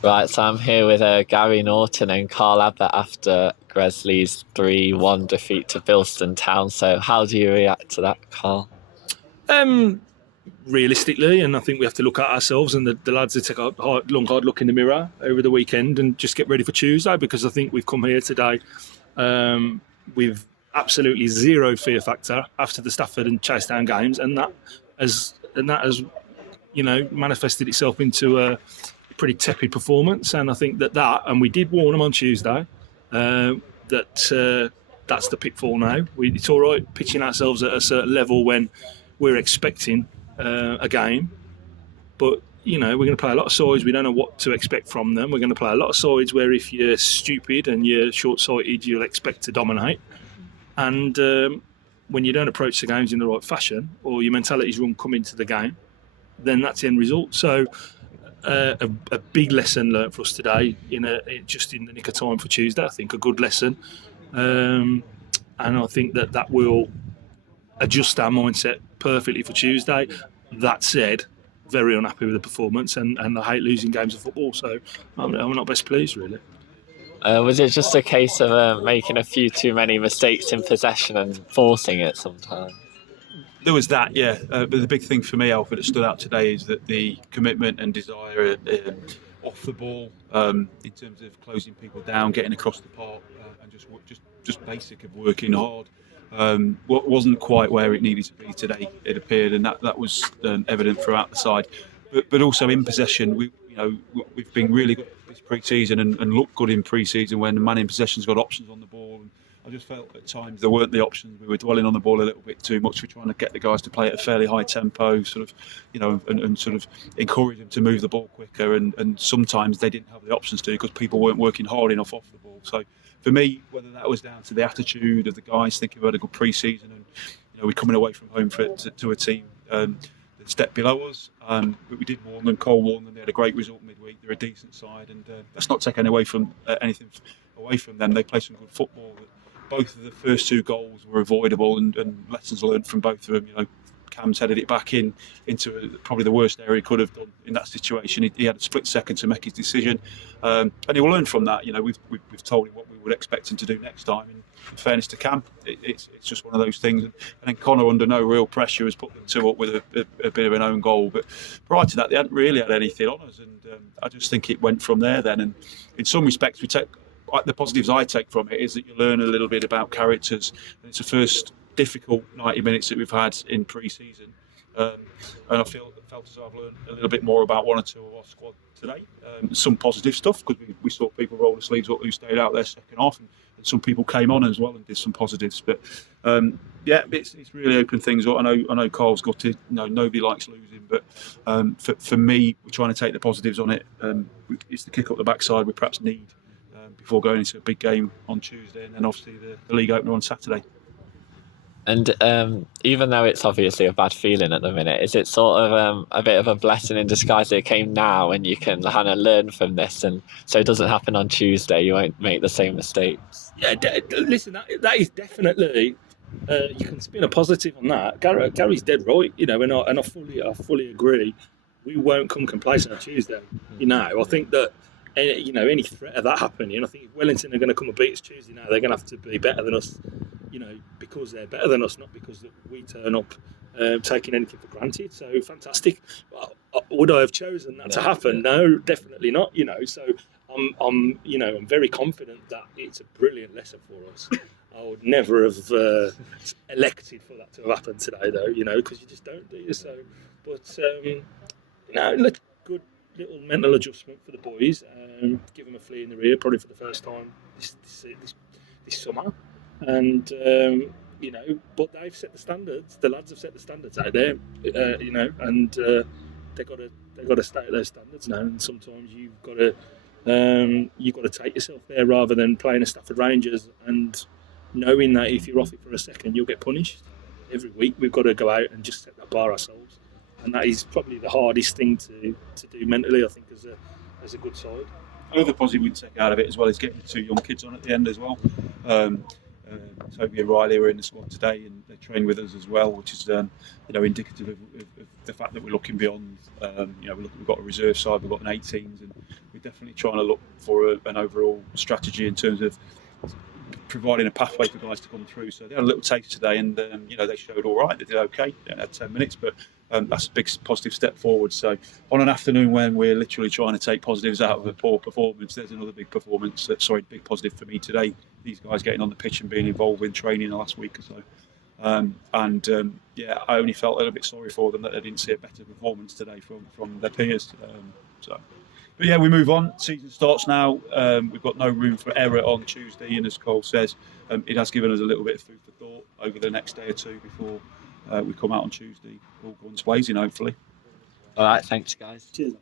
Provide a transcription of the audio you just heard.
Right, so I'm here with Gary Norton and Carl Abbott after Gresley's 3-1 defeat to Bilston Town. So how do you react to that, Carl? Um, Realistically, and I think we have to look at ourselves and the lads that take a long hard look in the mirror over the weekend and just get ready for Tuesday, because I think we've come here today with absolutely zero fear factor after the Stafford and Chasetown games, and that has manifested itself into a pretty tepid performance. And I think and we did warn them on Tuesday that that's the pitfall now. It's all right pitching ourselves at a certain level when we're expecting a game, but we're going to play a lot of sides we don't know what to expect from them. We're going to play a lot of sides where if you're stupid and you're short-sighted, you'll expect to dominate. And when you don't approach the games in the right fashion, or your mentality's wrong coming to the game, then that's the end result. So a big lesson learnt for us today, just in the nick of time for Tuesday. I think a good lesson, and I think that will adjust our mindset perfectly for Tuesday. That said, very unhappy with the performance, and I hate losing games of football, so I'm not best pleased, really. Was it just a case of making a few too many mistakes in possession and forcing it sometimes? There was that, yeah. But the big thing for me, Alfred, that stood out today is that the commitment and desire off the ball, in terms of closing people down, getting across the park, and just basic of working hard. Wasn't quite where it needed to be today, it appeared, and that was evident throughout the side. But also in possession, we've been really good this pre-season and looked good in pre-season when the man in possession's got options on the ball. And I just felt at times there weren't the options. We were dwelling on the ball a little bit too much. We're trying to get the guys to play at a fairly high tempo, sort of, and sort of encourage them to move the ball quicker. And sometimes they didn't have the options to because people weren't working hard enough off the ball. So for me, whether that was down to the attitude of the guys thinking we had a good pre-season and we're coming away from home to a team that stepped below us, but we did warn them. Cole warned them. They had a great result midweek. They're a decent side, and let's not take anything away from them. They play some good football. Both of the first two goals were avoidable, and lessons learned from both of them. Cam's headed it back into probably the worst area he could have done in that situation. He had a split second to make his decision, and he will learn from that. We've told him what we would expect him to do next time. And in fairness to Cam, it's just one of those things. And then Connor, under no real pressure, has put the two up with a bit of an own goal. But prior to that, they hadn't really had anything on us, and I just think it went from there then. And in some respects, the positives I take from it is that you learn a little bit about characters. And it's the first difficult 90 minutes that we've had in pre-season, and I felt as though I've learned a little bit more about one or two of our squad today. Some positive stuff, because we saw people roll the sleeves up who stayed out there second half, and some people came on as well and did some positives. But it's really opened things up. I know Carl's got it. Nobody likes losing, but for me, we're trying to take the positives on it. It's the kick up the backside we perhaps need before going into a big game on Tuesday, and then obviously the league opener on Saturday. And even though it's obviously a bad feeling at the minute, is it sort of a bit of a blessing in disguise that it came now and you can kind of learn from this, and so it doesn't happen on Tuesday, you won't make the same mistakes? Yeah, listen, that is definitely, you can spin a positive on that. Gary's dead right, and I fully agree. We won't come complacent on Tuesday. I think that any threat of that happening, I think if Wellington are going to come and beat us Tuesday now, they're going to have to be better than us, because they're better than us, not because we turn up taking anything for granted. So fantastic. Would I have chosen that to happen? No, definitely not. So I'm very confident that it's a brilliant lesson for us. I would never have elected for that to have happened today, though. Because you just don't, do you? So, but good little mental adjustment for the boys. Give them a flea in the rear, probably for the first time this summer. And but they've set the standards. The lads have set the standards out there, and they've got to stay at those standards now. And sometimes you've got to take yourself there rather than playing a Stafford Rangers and knowing that if you're off it for a second, you'll get punished. Every week we've got to go out and just set that bar ourselves, and that is probably the hardest thing to do mentally, I think, as a good side. Another positive we can take out of it as well is getting the two young kids on at the end as well. Toby and Riley were in the squad today, and they trained with us as well, which is indicative of the fact that we're looking beyond. We've got a reserve side, we've got an 18s, and we're definitely trying to look for an overall strategy in terms of providing a pathway for guys to come through. So they had a little taste today, and they showed all right. They did okay. They had 10 minutes, but that's a big positive step forward. So on an afternoon when we're literally trying to take positives out of a poor performance, there's another big big positive for me today. These guys getting on the pitch and being involved in training the last week or so. I only felt a little bit sorry for them that they didn't see a better performance today from their peers. But yeah, we move on. Season starts now. We've got no room for error on Tuesday, and as Cole says, it has given us a little bit of food for thought over the next day or two before we come out on Tuesday, all guns blazing, hopefully. All right, thanks, guys. Cheers.